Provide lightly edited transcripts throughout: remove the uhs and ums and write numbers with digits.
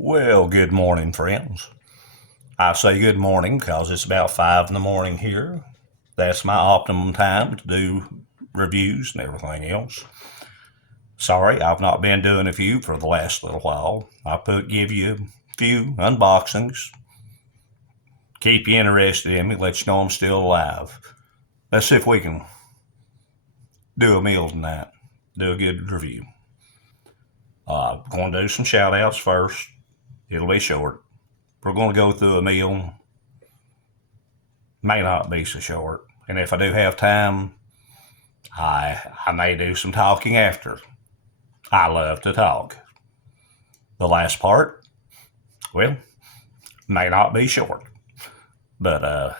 Well, good morning, friends. I say good morning because it's about 5 in the morning here. That's my optimum time to do reviews and everything else. Sorry, I've not been doing a few for the last little while. Give you a few unboxings, keep you interested in me, let you know I'm still alive. Let's see if we can do a meal tonight, do a good review. Going to do some shout outs first. It'll be short. We're going to go through a meal. May not be so short. And if I do have time, I may do some talking after. I love to talk. The last part, well, may not be short. But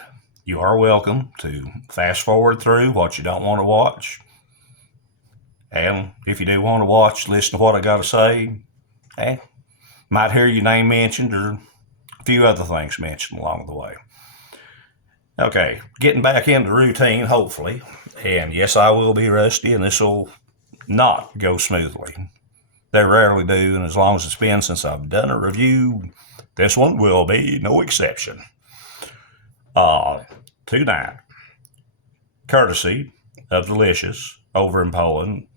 you are welcome to fast forward through what you don't want to watch. And if you do want to watch, listen to what I got to say. Might hear your name mentioned or a few other things mentioned along the way. Okay, getting back into routine, hopefully. And yes, I will be rusty, and this will not go smoothly. They rarely do, and as long as it's been since I've done a review, this one will be no exception. Tonight, courtesy of Delicious over in Poland,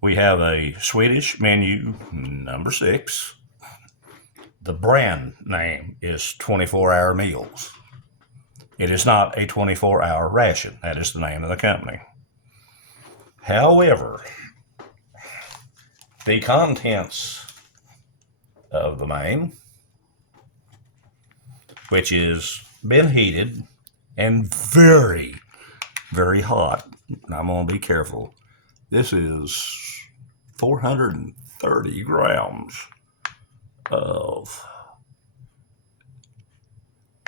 we have a Swedish menu number 6. The brand name is 24-hour meals. It is not a 24-hour ration. That is the name of the company. However, the contents of the main, which has been heated and very, very hot. I'm going to be careful. This is 430 grams of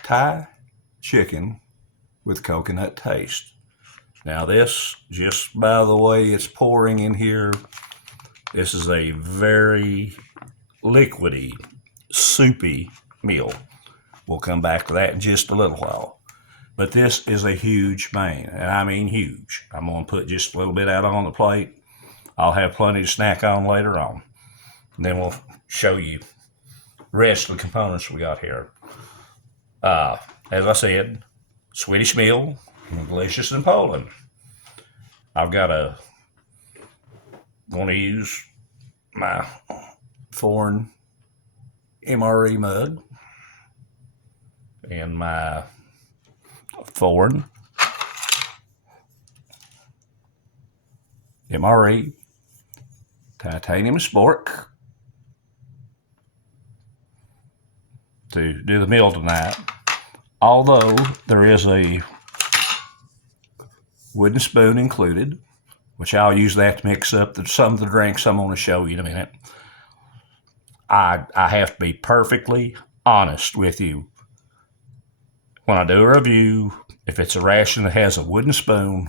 Thai chicken with coconut taste. Now this, just by the way it's pouring in here, this is a very liquidy, soupy meal. We'll come back to that in just a little while. But this is a huge main, and I mean huge. I'm going to put just a little bit out on the plate. I'll have plenty to snack on later on. And then we'll show you the rest of the components we got here. As I said, Swedish meal, delicious in Poland. I've got going to use my foreign MRE mug and my foreign MRE titanium spork to do the meal tonight. Although there is a wooden spoon included, which I'll use that to mix up some of the drinks I'm going to show you in a minute. I have to be perfectly honest with you. When I do a review, if it's a ration that has a wooden spoon,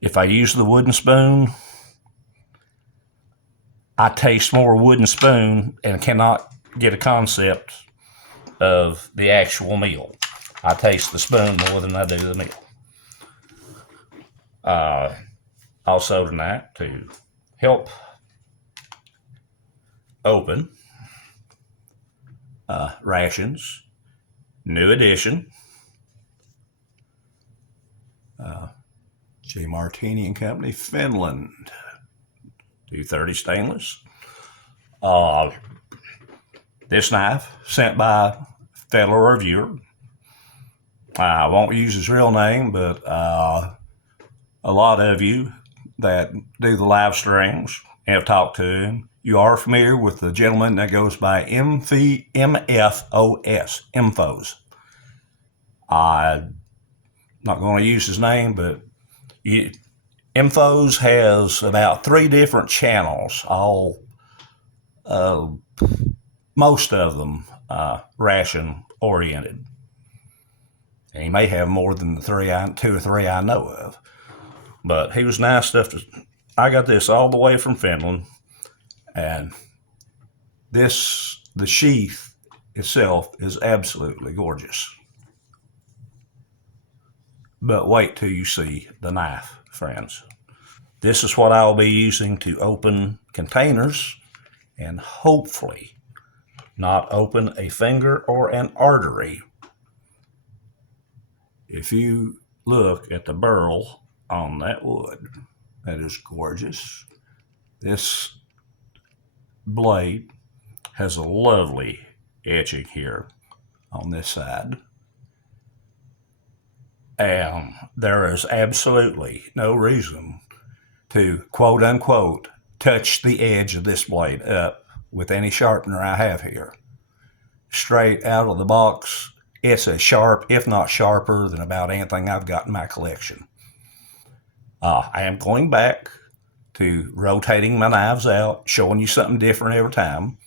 if I use the wooden spoon, I taste more wooden spoon and cannot get a concept of the actual meal. I taste the spoon more than I do the meal. Also tonight, to help open rations, new edition, J. Martini and Company, Finland, 230 stainless. This knife sent by a fellow reviewer. I won't use his real name, but a lot of you that do the live streams have talked to him. You are familiar with the gentleman that goes by MFOS, Infos. I'm not going to use his name, but Infos has about 3 different channels, all most of them ration oriented. And he may have more than the 2 or 3 I know of. But he was nice enough to, I got this all the way from Finland, and the sheath itself is absolutely gorgeous. But wait till you see the knife, friends. This is what I'll be using to open containers and hopefully not open a finger or an artery. If you look at the burl on that wood, that is gorgeous. This blade has a lovely etching here on this side. And there is absolutely no reason to, quote unquote, touch the edge of this blade up with any sharpener I have here. Straight out of the box, it's as sharp, if not sharper, than about anything I've got in my collection. I am going back to rotating my knives out, showing you something different every time.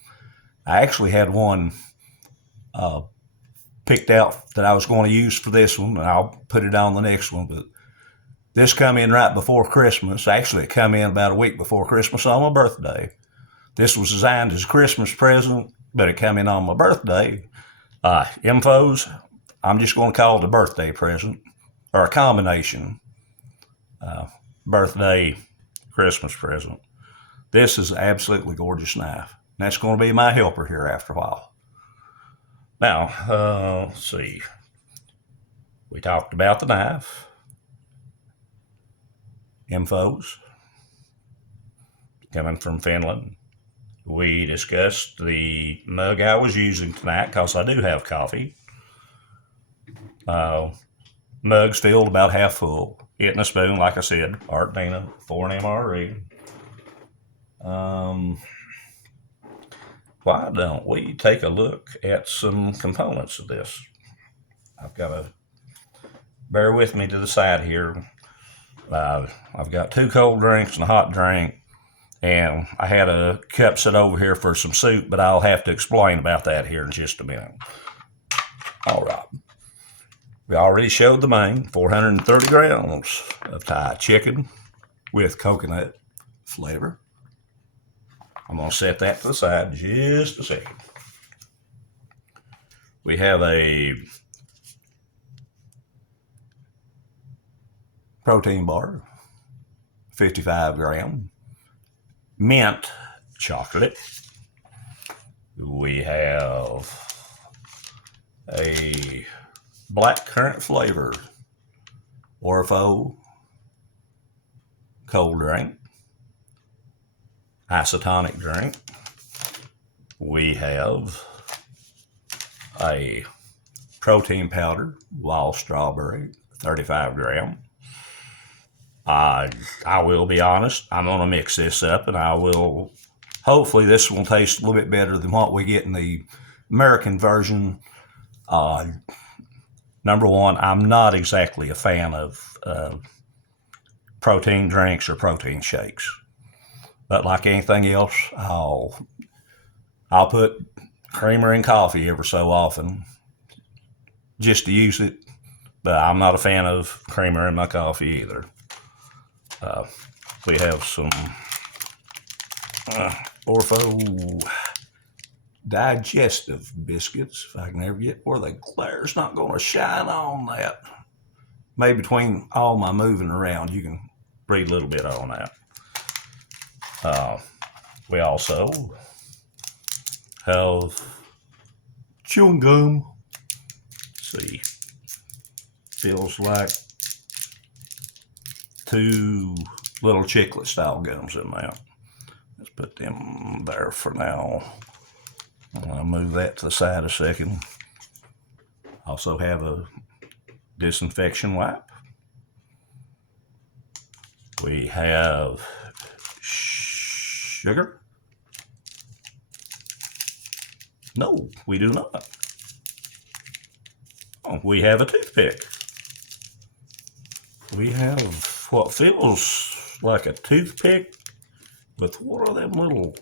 I actually had one picked out that I was going to use for this one, and I'll put it on the next one, but this come in right before Christmas. Actually, it come in about a week before Christmas on my birthday. This was designed as a Christmas present, but it come in on my birthday. Infos, I'm just going to call it a birthday present, or a combination. Birthday, Christmas present. This is an absolutely gorgeous knife. That's going to be my helper here after a while. Now, let's see. We talked about the knife. Infos. Coming from Finland. We discussed the mug I was using tonight because I do have coffee. Mug's filled about half full. It and a spoon, like I said, Art Dana, 4 MRE. Why don't we take a look at some components of this? I've got to bear with me to the side here. I've got 2 cold drinks and a hot drink, and I had a cup set over here for some soup, but I'll have to explain about that here in just a minute. All right. We already showed the main, 430 grams of Thai chicken with coconut flavor. I'm going to set that to the side just a second. We have a protein bar, 55 gram, mint chocolate. We have a black currant flavored Orpho cold drink, isotonic drink. We have a protein powder, wild strawberry, 35 gram. I will be honest, I'm going to mix this up, and hopefully this will taste a little bit better than what we get in the American version. Number one, I'm not exactly a fan of protein drinks or protein shakes. But like anything else, I'll put creamer in coffee every so often just to use it. But I'm not a fan of creamer in my coffee either. We have some Orpho digestive biscuits. If I can ever get where the glare's not going to shine on that. Maybe between all my moving around, you can read a little bit on that. We also have chewing gum. Let's see. Feels like 2 little chiclet style gums in there. Let's put them there for now. I'll move that to the side a second. Also have a disinfection wipe. We have sugar. No, we do not. Oh, we have a toothpick. We have what feels like a toothpick with one of them little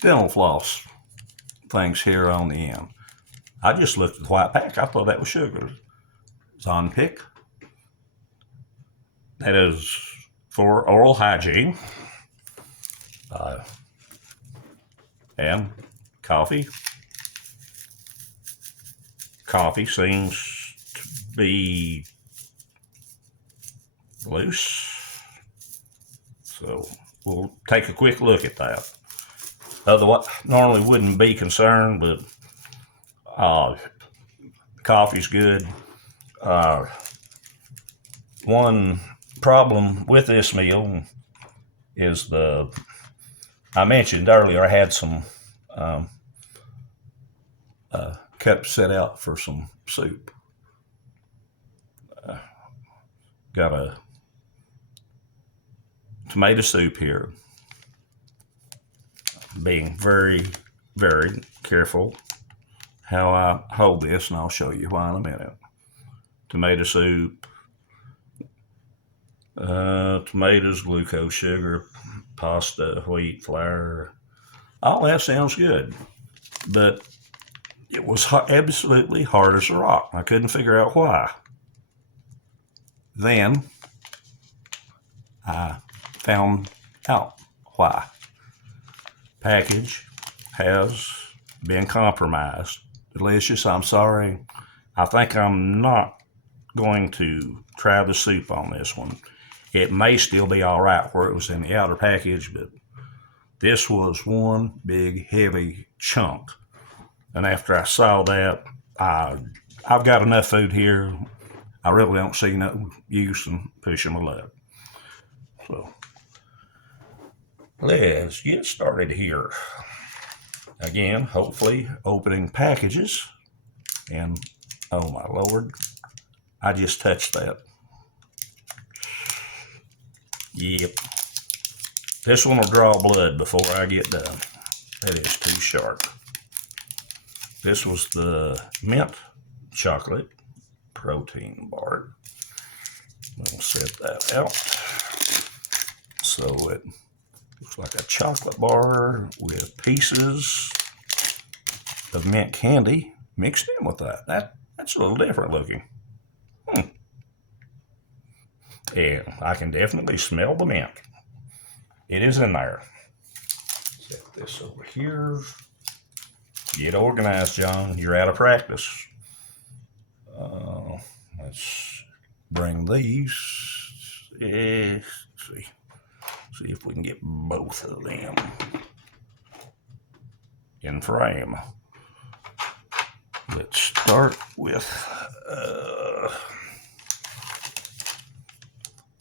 dental floss things here on the end. I just looked at the white pack. I thought that was sugar. Zonpick. That is for oral hygiene. And coffee. Coffee seems to be loose. So we'll take a quick look at that. Otherwise, normally wouldn't be concerned, but coffee's good. One problem with this meal is I mentioned earlier I had some cups set out for some soup. Got a tomato soup here. Being very, very careful how I hold this, and I'll show you why in a minute. Tomato soup, tomatoes, glucose, sugar, pasta, wheat, flour. All that sounds good, but it was absolutely hard as a rock. I couldn't figure out why. Then I found out why. Package has been compromised. Delicious, I'm sorry. I think I'm not going to try the soup on this one. It may still be all right where it was in the outer package, but this was one big heavy chunk. And after I saw that, I've got enough food here. I really don't see no use in pushing my luck. So let's get started here. Again, hopefully opening packages. And oh my Lord, I just touched that. Yep. This one will draw blood before I get done. That is too sharp. This was the mint chocolate protein bar. We'll set that out. So it looks like a chocolate bar with pieces of mint candy mixed in with that. That's a little different looking. And I can definitely smell the mint. It is in there. Set this over here. Get organized, John. You're out of practice. Let's bring these. Let's see if we can get both of them in frame. Let's start with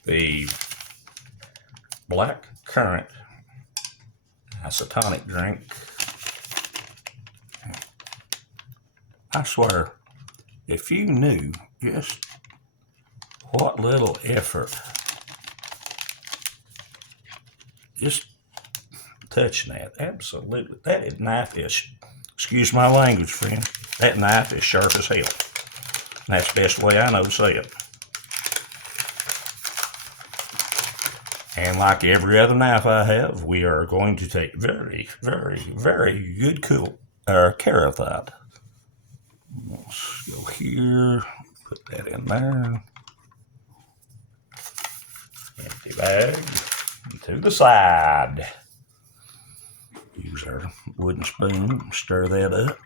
the black currant isotonic drink. I swear, if you knew just what little effort just touching that, absolutely, that knife is, excuse my language, friend, that knife is sharp as hell. That's the best way I know to say it. And like every other knife I have, we are going to take very, very, very good care of that. Let's go here, put that in there. Empty bag to the side. Use our wooden spoon, stir that up.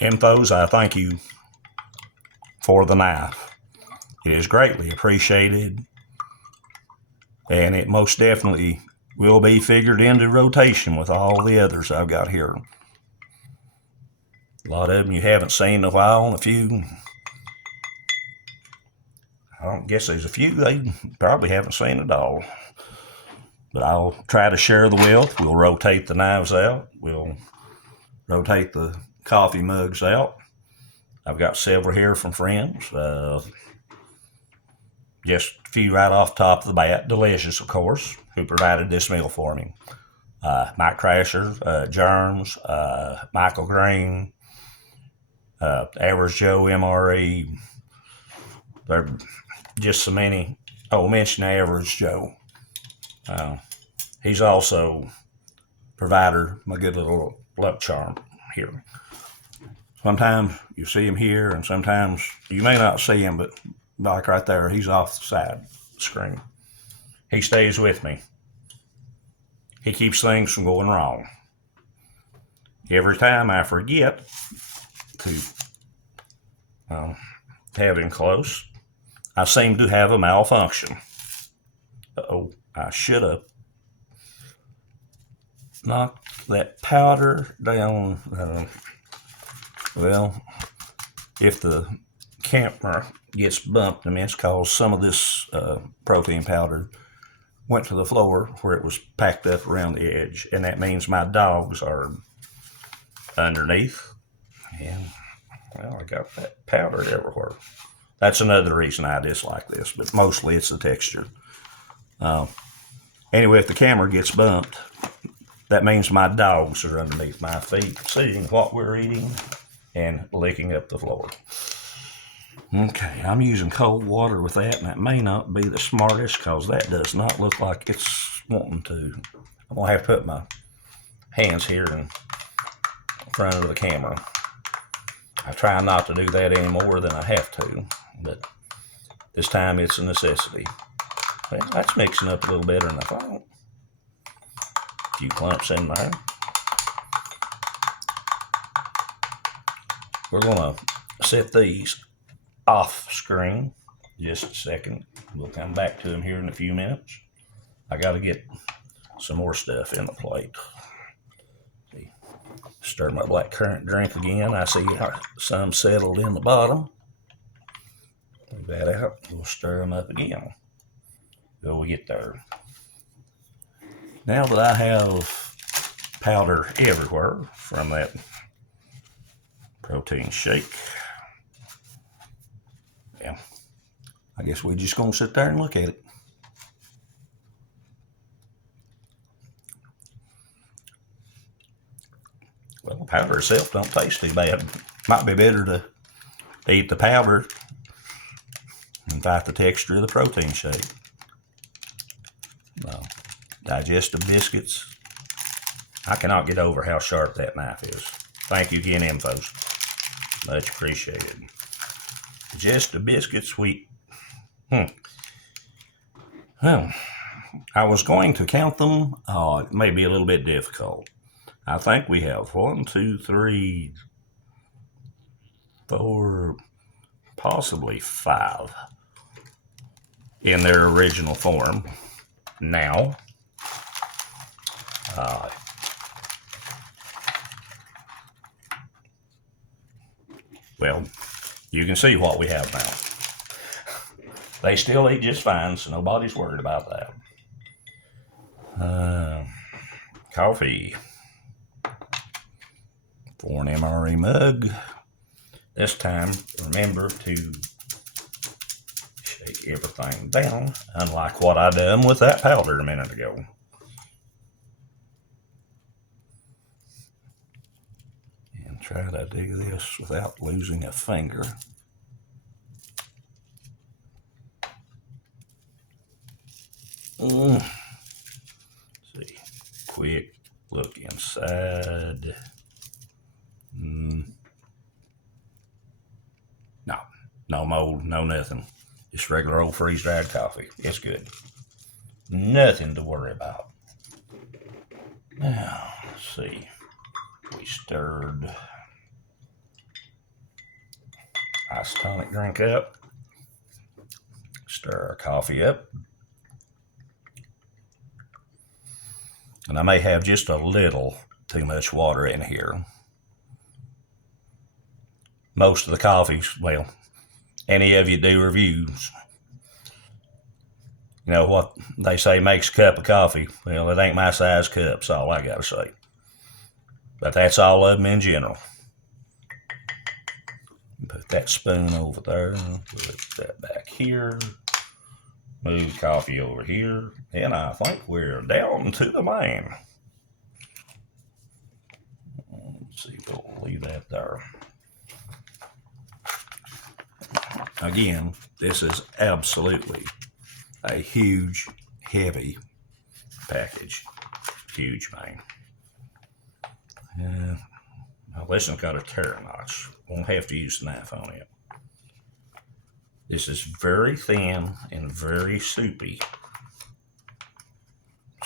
Infos, I thank you for the knife. It is greatly appreciated, and it most definitely will be figured into rotation with all the others I've got here. A lot of them you haven't seen in a while, and a few, I don't guess there's a few they probably haven't seen at all. But I'll try to share the wealth. We'll rotate the knives out. We'll rotate the coffee mugs out. I've got several here from friends. Just a few right off the top of the bat. Delicious, of course, who provided this meal for me. Mike Crasher, Germs, Michael Green, Average Joe MRE. There are just so many. Oh, mention Average Joe. He's also provider, my good little luck charm here. Sometimes you see him here, and sometimes you may not see him, but like right there, he's off the side of the screen. He stays with me. He keeps things from going wrong. Every time I forget to have him close, I seem to have a malfunction. Uh-oh, I should have knocked that powder down. Well, if the camera gets bumped, I mean, it's because some of this protein powder went to the floor where it was packed up around the edge, and that means my dogs are underneath. And, well, I got that powder everywhere. That's another reason I dislike this, but mostly it's the texture. Anyway, if the camera gets bumped, that means my dogs are underneath my feet, seeing what we're eating and licking up the floor. Okay, I'm using cold water with that, and that may not be the smartest because that does not look like it's wanting to. I'm going to have to put my hands here in front of the camera. I try not to do that any more than I have to, but this time it's a necessity. Well, that's mixing up a little better than I thought. A few clumps in there. We're going to set these off screen just a second. We'll come back to them here in a few minutes. I got to get some more stuff in the plate. See, stir my black currant drink again. I see some settled in the bottom. Move that out. We'll stir them up again till we get there. Now that I have powder everywhere from that protein shake, yeah, I guess we're just going to sit there and look at it. Well, the powder itself don't taste too bad. Might be better to eat the powder and fight the texture of the protein shake. Digestive biscuits. I cannot get over how sharp that knife is. Thank you again, Infos. Much appreciated. Digestive biscuits, sweet. Well, I was going to count them. It may be a little bit difficult. I think we have 1, 2, 3, 4, possibly 5 in their original form now. Well, you can see what we have now. They still eat just fine, so nobody's worried about that. Coffee. For an MRE mug. This time, remember to shake everything down, unlike what I done with that powder a minute ago. And try to do this without losing a finger. See, quick look inside. No mold, no nothing. Just regular old freeze-dried coffee. It's good. Nothing to worry about. Now, let's see. We stirred iced tonic drink up. Stir our coffee up. And I may have just a little too much water in here. Most of the coffees, well, any of you do reviews, you know what they say makes a cup of coffee. Well, it ain't my size cup, that's all I gotta say. But that's all of them in general. Put that spoon over there, put that back here, move coffee over here, and I think we're down to the main. Let's see, we'll leave that there. Again, this is absolutely a huge, heavy package. Huge, man. Now this one's got a tear notch. Won't have to use the knife on it. This is very thin and very soupy.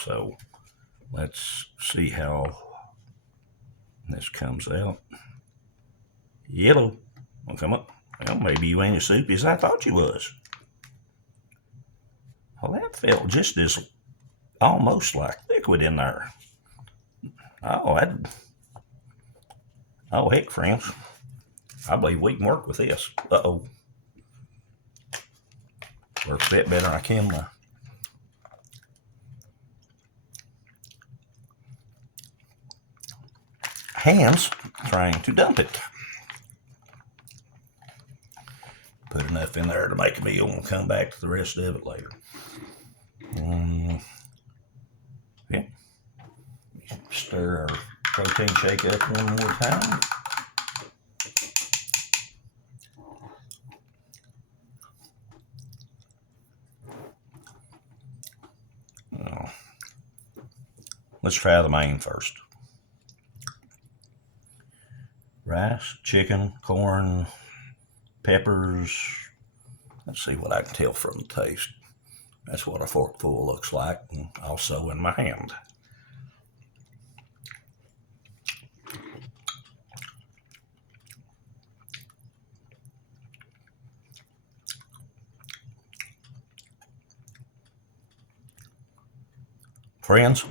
So let's see how this comes out. Yellow. Will come up. Well, maybe you ain't as soupy as I thought you was. Well, that felt just as almost like liquid in there. Oh, heck, friends. I believe we can work with this. Uh-oh. Works a bit better than I can. My hands trying to dump it. Put enough in there to make a meal and we'll come back to the rest of it later. Yeah. Stir our protein shake up one more time. Let's try the main first. Rice, chicken, corn, peppers. Let's see what I can tell from the taste. That's what a forkful looks like, and also in my hand. Friends,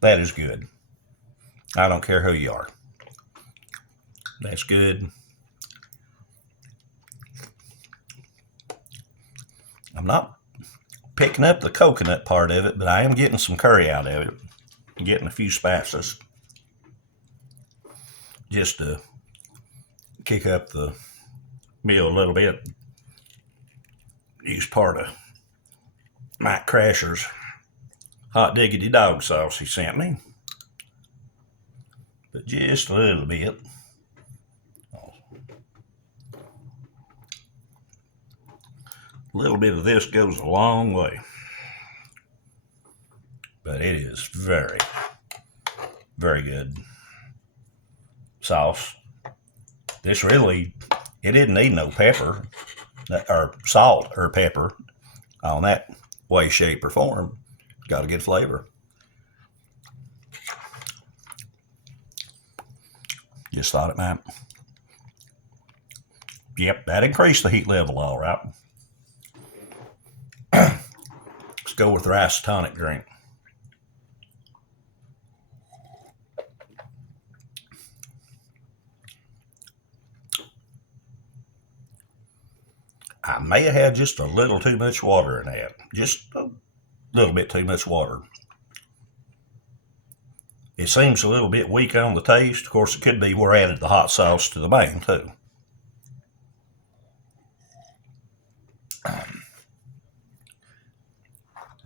that is good. I don't care who you are. That's good. I'm not picking up the coconut part of it, but I am getting some curry out of it. I'm getting a few spices just to kick up the meal a little bit. Use part of Mike Crasher's hot diggity dog sauce he sent me, but just a little bit. A little bit of this goes a long way, but it is very, very good sauce. This really, it didn't need no pepper or salt or pepper on that way, shape, or form. It's got a good flavor. Just thought it might. Yep, that increased the heat level all right. Let's go with the rice tonic drink. I may have had just a little too much water in that. Just a little bit too much water. It seems a little bit weak on the taste. Of course, it could be we're added the hot sauce to the main, too.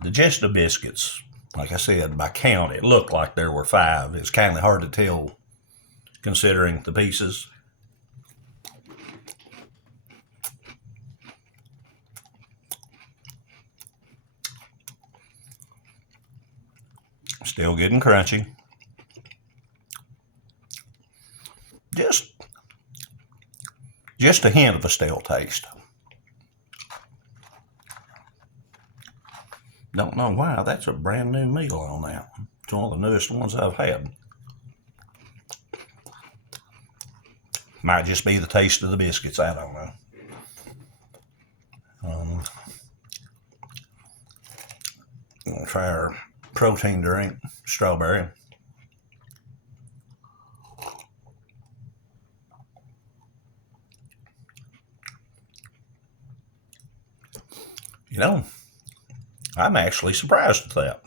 The Jesta biscuits, like I said, by count, it looked like there were 5. It's kind of hard to tell considering the pieces. Still good and crunchy. Just a hint of a stale taste. Don't know why. That's a brand new meal on that. It's one of the newest ones I've had. Might just be the taste of the biscuits. I don't know. We'll try our protein drink, strawberry. You know, I'm actually surprised at that.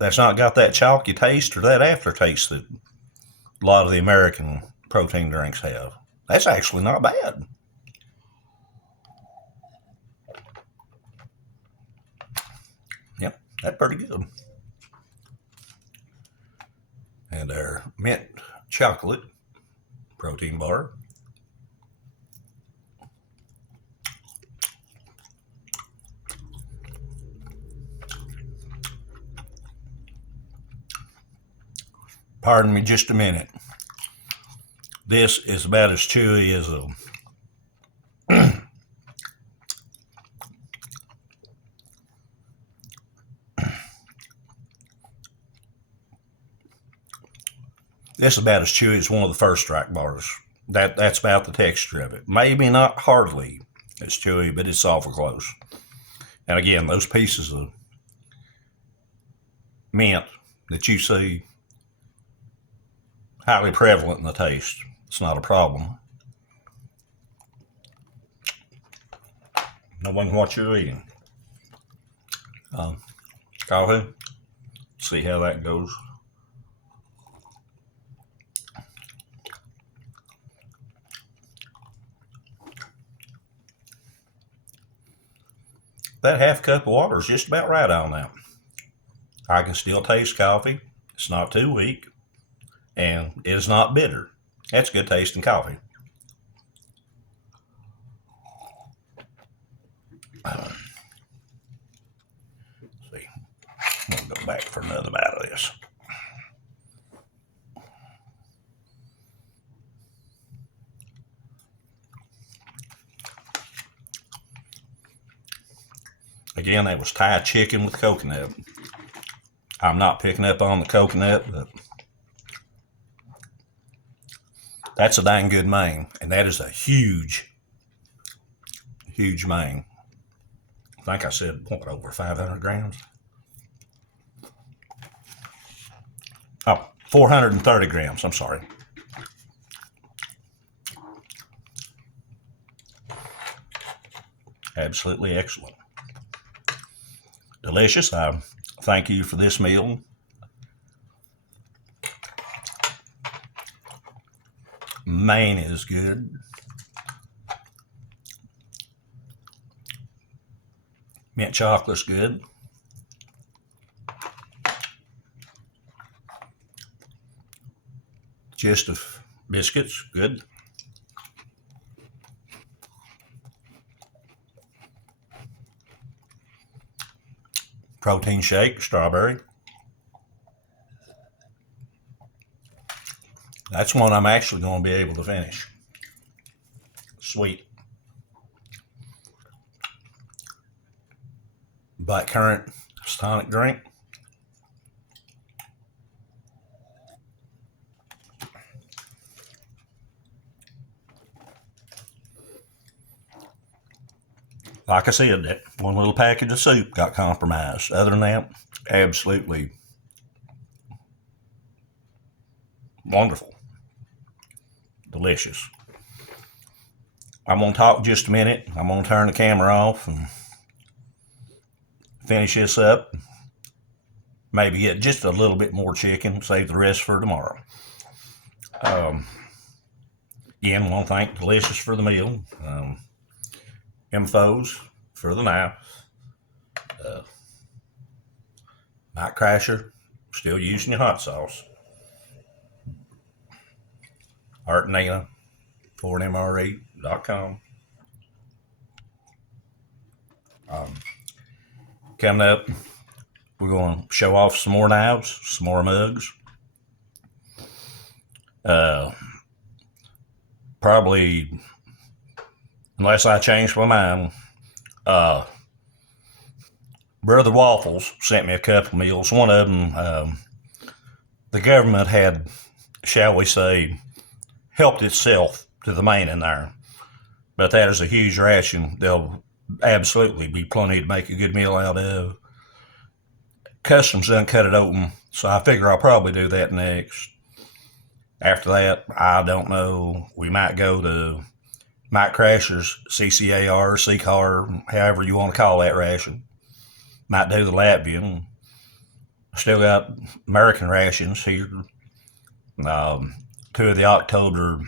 That's not got that chalky taste or that aftertaste that a lot of the American protein drinks have. That's actually not bad. Yep, that's pretty good. And our mint chocolate protein bar. Pardon me just a minute. This is about as chewy as a this is about as chewy as one of the First Strike bars. That's about the texture of it. Maybe not hardly as chewy, but it's awful close. And again, those pieces of mint that you see, highly prevalent in the taste. It's not a problem. Knowing what you're eating. Coffee. See how that goes. That half cup of water is just about right on that. I can still taste coffee. It's not too weak. And it is not bitter. That's good tasting coffee. See, I'm going to go back for another bite of this. Again, that was Thai chicken with coconut. I'm not picking up on the coconut, but that's a dang good main. And that is a huge main. I think I said, what, over 500 grams? Oh, 430 grams, I'm sorry. Absolutely excellent. Delicious. I thank you for this meal. Maine is good. Mint chocolate's good. Gist of biscuits, good. Protein shake, strawberry. That's one I'm actually going to be able to finish. Sweet. Blackcurrant tonic drink. Like I said, that one little package of soup got compromised. Other than that, absolutely wonderful. Delicious. I'm going to talk just a minute. I'm going to turn the camera off and finish this up. Maybe get just a little bit more chicken. Save the rest for tomorrow. Again, I want to thank Delicious for the meal. Infos for the knife. Night Crasher, still using your hot sauce. Art and Nina, FordMRE.com. Coming up, we're going to show off some more knives, some more mugs. Probably, unless I change my mind, Brother Waffles sent me a couple meals. One of them, the government had, shall we say, helped itself to the main in there. But that is a huge ration. There'll absolutely be plenty to make a good meal out of. Customs done cut it open, so I figure I'll probably do that next. After that, I don't know. We might go to Mike Crasher's CCAR, CCAR, however you want to call that ration. Might do the Latvian. Still got American rations here. 2 of the October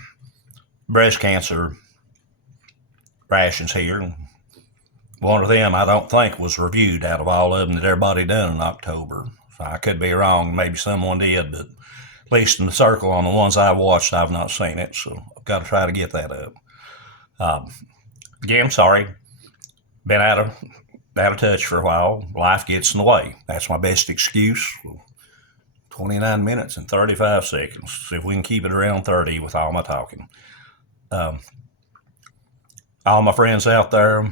breast cancer rations here. One of them I don't think was reviewed out of all of them that everybody done in October. So I could be wrong. Maybe someone did, but at least in the circle on the ones I've watched, I've not seen it. So I've got to try to get that up. Again, sorry. Been out of touch for a while. Life gets in the way. That's my best excuse. 29 minutes and 35 seconds. See if we can keep it around 30 with all my talking. All my friends out there,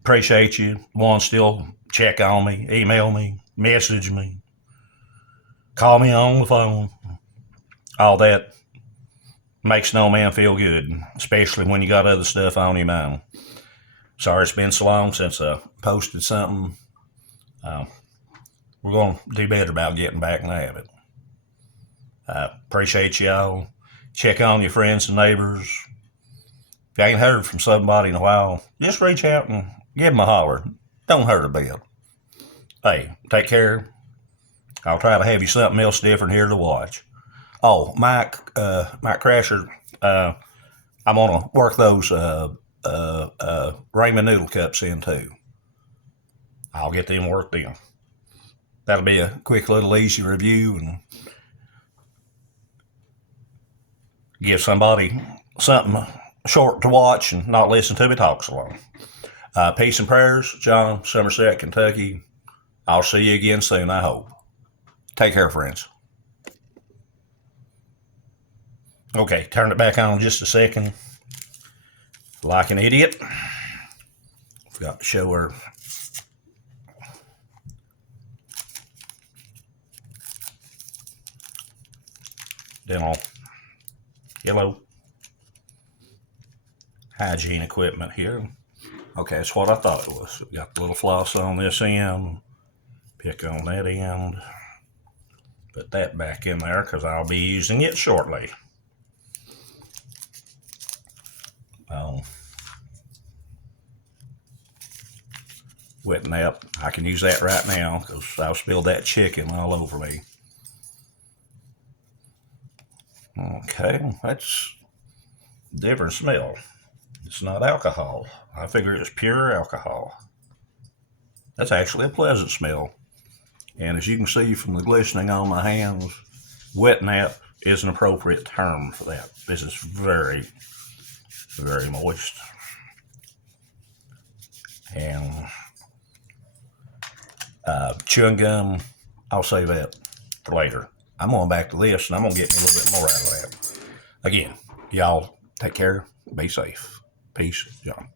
appreciate you. One, still check on me, email me, message me, call me on the phone. All that makes no man feel good, especially when you got other stuff on your mind. Sorry it's been so long since I posted something. We're going to do better about getting back in the habit. Appreciate y'all. Check on your friends and neighbors. If you ain't heard from somebody in a while, just reach out and give them a holler. Don't hurt a bit. Hey, take care. I'll try to have you something else different here to watch. Oh, Mike Crasher, I'm going to work those ramen noodle cups in too. I'll get them worked in. That'll be a quick little easy review and give somebody something short to watch and not listen to me talk so long. Peace and prayers, John, Somerset, Kentucky. I'll see you again soon, I hope. Take care, friends. Okay, turn it back on just a second. Like an idiot. Forgot to show her. Dental. Hello. Hygiene equipment here. Okay, that's what I thought it was. Got the little floss on this end. Pick on that end. Put that back in there because I'll be using it shortly. Wet nap. I can use that right now because I'll spill that chicken all over me. Okay, that's a different smell. It's not alcohol. I figure it's pure alcohol. That's actually a pleasant smell. And as you can see from the glistening on my hands, wet nap is an appropriate term for that. This is very, very moist. And chewing gum, I'll save that for later. I'm going back to this and I'm going to get me a little bit more out of that. Again, y'all take care. Be safe. Peace, John.